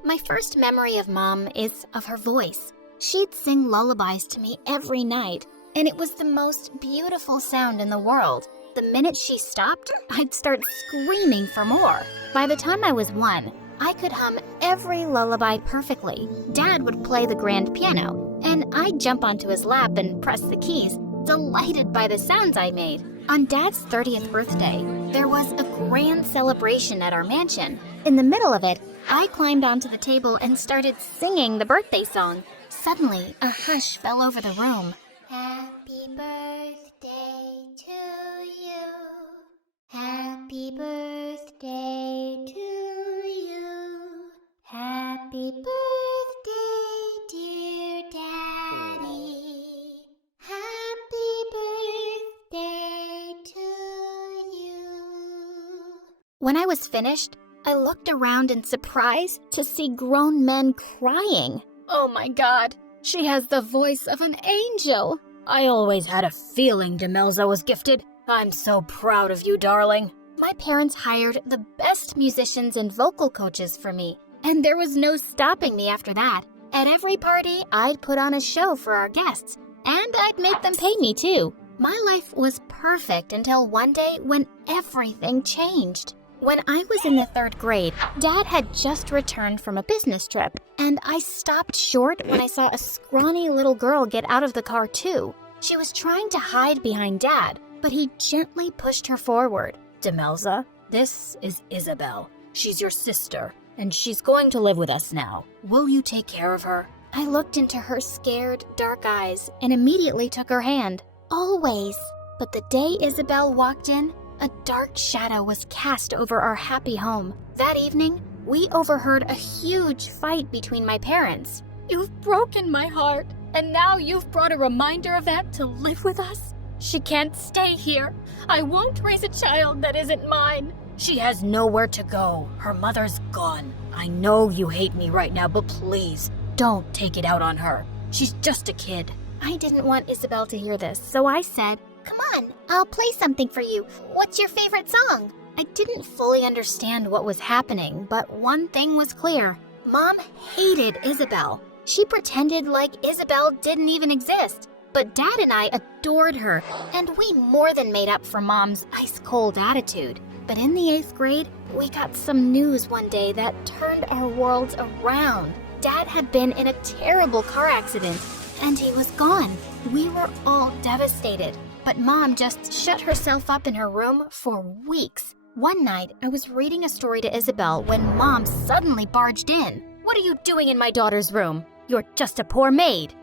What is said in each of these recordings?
My first memory of Mom is of her voice. She'd sing lullabies to me every night, and it was the most beautiful sound in the world. The minute she stopped, I'd start screaming for more. By the time I was 1, I could hum every lullaby perfectly. Dad would play the grand piano, and I'd jump onto his lap and press the keys, delighted by the sounds I made. On Dad's 30th birthday, there was a grand celebration at our mansion. In the middle of it, I climbed onto the table and started singing the birthday song. Suddenly, a hush fell over the room. Happy birthday to you. Happy birthday to you. Happy birthday, dear Daddy. Happy birthday to you. When I was finished, I looked around in surprise to see grown men crying. Oh my God, she has the voice of an angel. I always had a feeling Demelza was gifted. I'm so proud of you, darling. My parents hired the best musicians and vocal coaches for me, and there was no stopping me after that. At every party, I'd put on a show for our guests, and I'd make them pay me too. My life was perfect until one day when everything changed. When I was in the 3rd grade, Dad had just returned from a business trip, and I stopped short when I saw a scrawny little girl get out of the car too. She was trying to hide behind Dad, but he gently pushed her forward. Demelza, this is Isabel. She's your sister, and she's going to live with us now. Will you take care of her? I looked into her scared, dark eyes and immediately took her hand. Always. But the day Isabel walked in, a dark shadow was cast over our happy home. That evening, we overheard a huge fight between my parents. You've broken my heart, and now you've brought a reminder of that to live with us? She can't stay here. I won't raise a child that isn't mine. She has nowhere to go. Her mother's gone. I know you hate me right now, but please, don't take it out on her. She's just a kid. I didn't want Isabel to hear this, so I said, "Come on, I'll play something for you. What's your favorite song?" I didn't fully understand what was happening, but one thing was clear. Mom hated Isabel. She pretended like Isabel didn't even exist. But Dad and I adored her, and we more than made up for Mom's ice-cold attitude. But in the 8th grade, we got some news one day that turned our worlds around. Dad had been in a terrible car accident, and he was gone. We were all devastated. But Mom just shut herself up in her room for weeks. One night, I was reading a story to Isabel when Mom suddenly barged in. "What are you doing in my daughter's room? You're just a poor maid."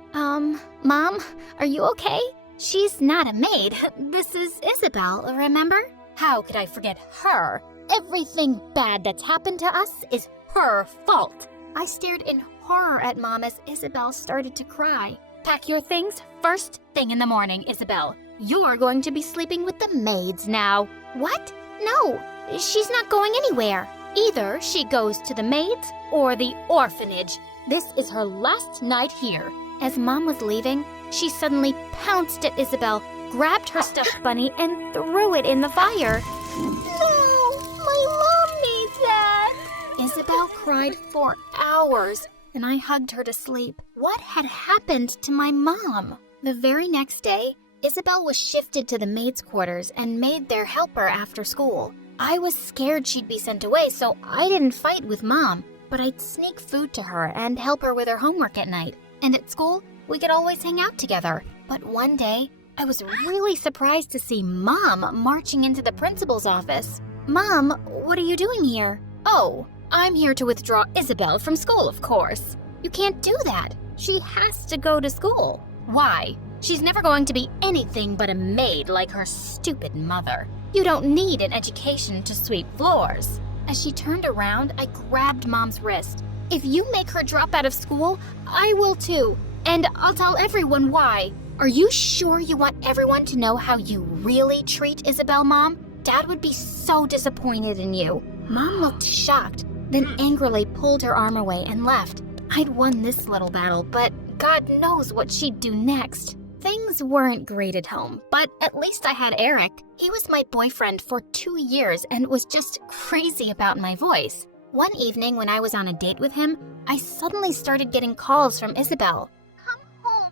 Mom, are you okay? She's not a maid. This is Isabel, remember? How could I forget her? Everything bad that's happened to us is her fault. I stared in horror at Mom as Isabel started to cry. "Pack your things first thing in the morning, Isabel. You're going to be sleeping with the maids now." "What? No, she's not going anywhere. Either she goes to the maids or the orphanage. This is her last night here." As Mom was leaving, she suddenly pounced at Isabel, grabbed her stuffed bunny, and threw it in the fire. "No, my mom needs that." Isabel cried for hours, and I hugged her to sleep. What had happened to my mom? The very next day, Isabel was shifted to the maids' quarters and made their helper after school. I was scared she'd be sent away, so I didn't fight with Mom, but I'd sneak food to her and help her with her homework at night. And at school, we could always hang out together. But one day, I was really surprised to see Mom marching into the principal's office. "Mom, what are you doing here?" "Oh, I'm here to withdraw Isabel from school, of course." "You can't do that. She has to go to school." "Why? She's never going to be anything but a maid like her stupid mother. You don't need an education to sweep floors." As she turned around, I grabbed Mom's wrist. "If you make her drop out of school, I will too. And I'll tell everyone why." "Are you sure you want everyone to know how you really treat Isabel, Mom? Dad would be so disappointed in you." Mom looked shocked, then angrily pulled her arm away and left. I'd won this little battle, but God knows what she'd do next. Things weren't great at home, but at least I had Eric. He was my boyfriend for 2 years and was just crazy about my voice. One evening when I was on a date with him, I suddenly started getting calls from Isabel. Come home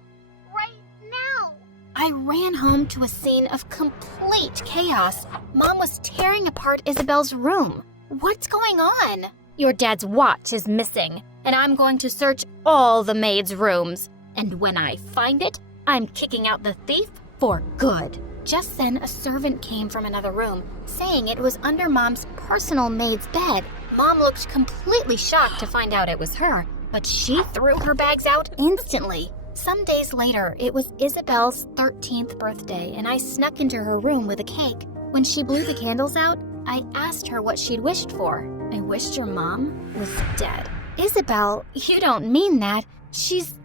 right now. I ran home to a scene of complete chaos. Mom was tearing apart Isabel's room. What's going on? Your dad's watch is missing, and I'm going to search all the maids' rooms. And when I find it, I'm kicking out the thief for good. Just then, a servant came from another room, saying it was under Mom's personal maid's bed. Mom looked completely shocked to find out it was her, but she threw her bags out instantly. Some days later, it was Isabel's 13th birthday, and I snuck into her room with a cake. When she blew the candles out, I asked her what she'd wished for. I wished your mom was dead. Isabel, you don't mean that. She's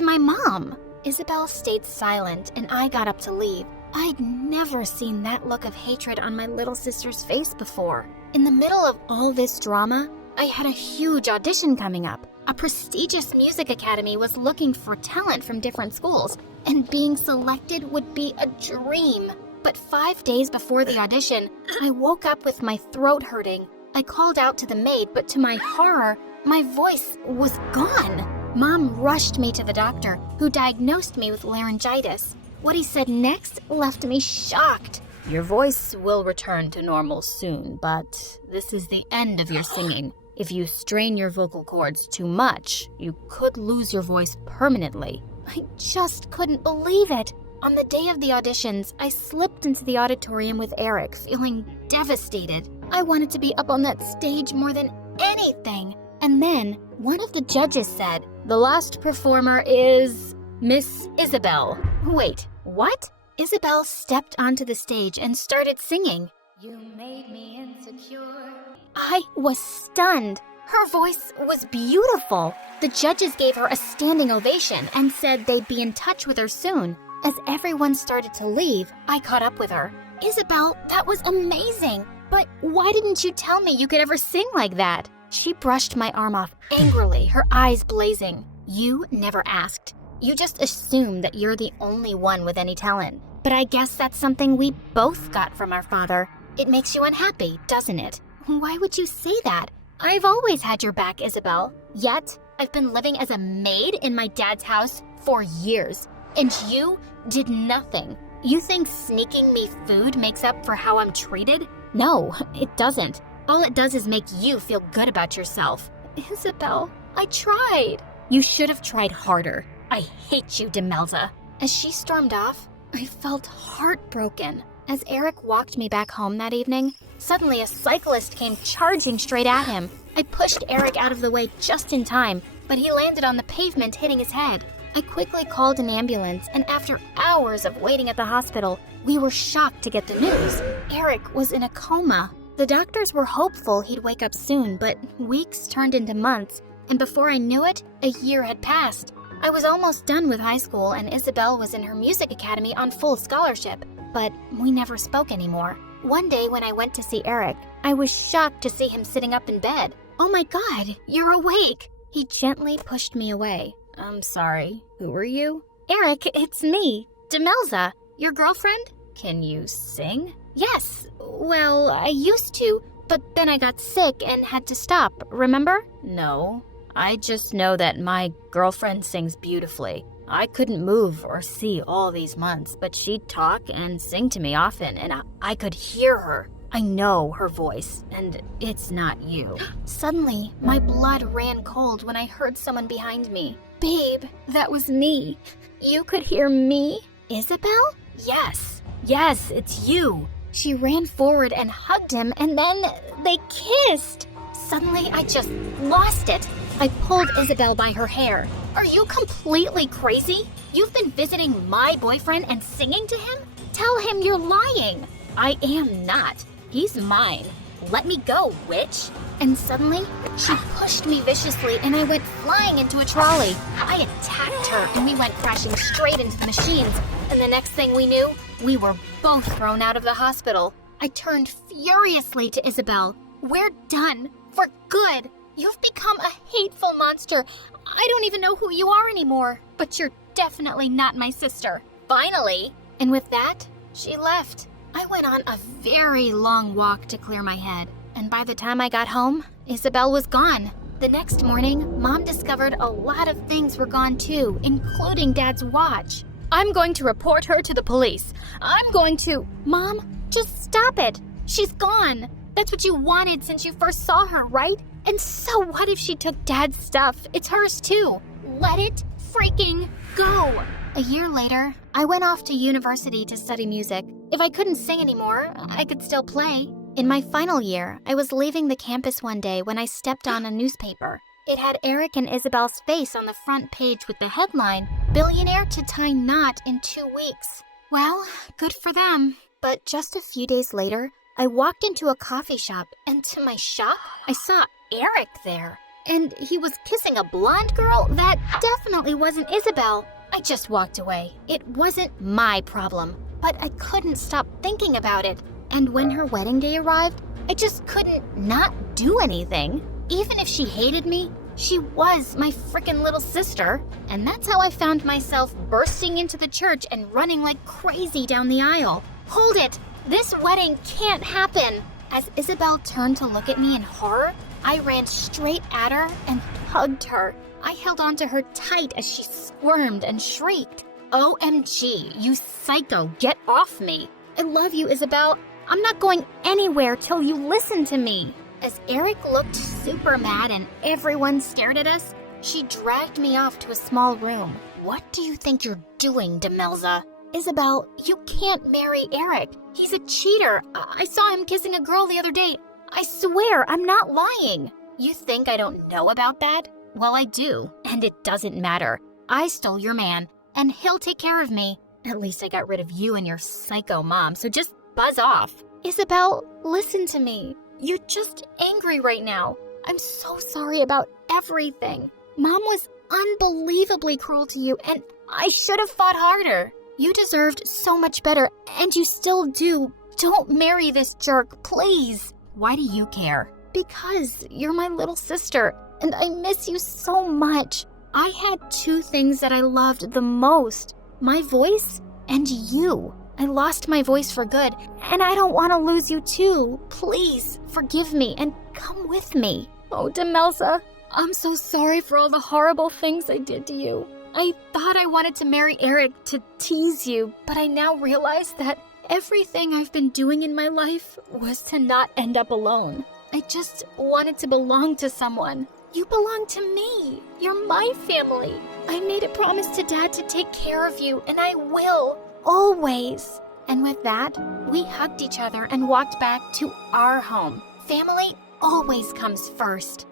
my mom. Isabel stayed silent, and I got up to leave. I'd never seen that look of hatred on my little sister's face before. In the middle of all this drama, I had a huge audition coming up. A prestigious music academy was looking for talent from different schools, and being selected would be a dream. But 5 days before the audition, I woke up with my throat hurting. I called out to the maid, but to my horror, my voice was gone. Mom rushed me to the doctor, who diagnosed me with laryngitis. What he said next left me shocked. Your voice will return to normal soon, but this is the end of your singing. If you strain your vocal cords too much, you could lose your voice permanently. I just couldn't believe it. On the day of the auditions, I slipped into the auditorium with Eric, feeling devastated. I wanted to be up on that stage more than anything. And then, one of the judges said, "The last performer is Miss Isabel." Wait, what? Isabel stepped onto the stage and started singing. You made me insecure. I was stunned. Her voice was beautiful. The judges gave her a standing ovation and said they'd be in touch with her soon. As everyone started to leave, I caught up with her. Isabel, that was amazing. But why didn't you tell me you could ever sing like that? She brushed my arm off angrily, her eyes blazing. You never asked. You just assumed that you're the only one with any talent. But I guess that's something we both got from our father. It makes you unhappy, doesn't it? Why would you say that? I've always had your back, Isabel. Yet, I've been living as a maid in my dad's house for years. And you did nothing. You think sneaking me food makes up for how I'm treated? No, it doesn't. All it does is make you feel good about yourself. Isabel, I tried. You should have tried harder. I hate you, Demelza. As she stormed off, I felt heartbroken. As Eric walked me back home that evening, suddenly a cyclist came charging straight at him. I pushed Eric out of the way just in time, but he landed on the pavement, hitting his head. I quickly called an ambulance, and after hours of waiting at the hospital, we were shocked to get the news. Eric was in a coma. The doctors were hopeful he'd wake up soon, but weeks turned into months, and before I knew it, a year had passed. I was almost done with high school, and Isabel was in her music academy on full scholarship, but we never spoke anymore. One day when I went to see Eric, I was shocked to see him sitting up in bed. Oh my God, you're awake! He gently pushed me away. I'm sorry, who are you? Eric, it's me, Demelza, your girlfriend. Can you sing? Yes, well, I used to, but then I got sick and had to stop, remember? No, I just know that my girlfriend sings beautifully. I couldn't move or see all these months, but she'd talk and sing to me often, and I could hear her. I know her voice, and it's not you. Suddenly, my blood ran cold when I heard someone behind me. Babe, that was me. You could hear me? Isabel? Yes, it's you. She ran forward and hugged him, and then they kissed. Suddenly, I just lost it. I pulled Isabel by her hair. Are you completely crazy? You've been visiting my boyfriend and singing to him? Tell him you're lying. I am not. He's mine. Let me go, witch. And suddenly, she pushed me viciously and I went flying into a trolley. I attacked her and we went crashing straight into the machines. And the next thing we knew, we were both thrown out of the hospital. I turned furiously to Isabel. We're done. For good. You've become a hateful monster. I don't even know who you are anymore. But you're definitely not my sister. Finally. And with that, she left. I went on a very long walk to clear my head. And by the time I got home, Isabel was gone. The next morning, Mom discovered a lot of things were gone too, including Dad's watch. I'm going to report her to the police. I'm going to... Mom, just stop it. She's gone. That's what you wanted since you first saw her, right? And so what if she took Dad's stuff? It's hers too. Let it freaking go. A year later, I went off to university to study music. If I couldn't sing anymore, I could still play. In my final year, I was leaving the campus one day when I stepped on a newspaper. It had Eric and Isabel's face on the front page with the headline, "Billionaire to tie knot in 2 weeks." Well, good for them. But just a few days later, I walked into a coffee shop, and to my shock, I saw Eric there. And he was kissing a blonde girl that definitely wasn't Isabel. I just walked away. It wasn't my problem, but I couldn't stop thinking about it. And when her wedding day arrived, I just couldn't not do anything. Even if she hated me, she was my frickin' little sister. And that's how I found myself bursting into the church and running like crazy down the aisle. Hold it! This wedding can't happen! As Isabel turned to look at me in horror, I ran straight at her and hugged her. I held onto her tight as she squirmed and shrieked. OMG, you psycho, get off me! I love you, Isabel. I'm not going anywhere till you listen to me. As Eric looked super mad and everyone stared at us, she dragged me off to a small room. What do you think you're doing, Demelza? Isabel, you can't marry Eric. He's a cheater. I saw him kissing a girl the other day. I swear, I'm not lying. You think I don't know about that? Well, I do, and it doesn't matter. I stole your man, and he'll take care of me. At least I got rid of you and your psycho mom, so just buzz off. Isabel, listen to me. You're just angry right now. I'm so sorry about everything. Mom was unbelievably cruel to you, and I should have fought harder. You deserved so much better, and you still do. Don't marry this jerk, please. Why do you care? Because you're my little sister, and I miss you so much. I had 2 things that I loved the most. My voice and you. I lost my voice for good, and I don't want to lose you too. Please, forgive me and come with me. Oh, Demelza, I'm so sorry for all the horrible things I did to you. I thought I wanted to marry Eric to tease you, but I now realize that everything I've been doing in my life was to not end up alone. I just wanted to belong to someone. You belong to me. You're my family. I made a promise to Dad to take care of you, and I will. Always. And with that, we hugged each other and walked back to our home. Family always comes first.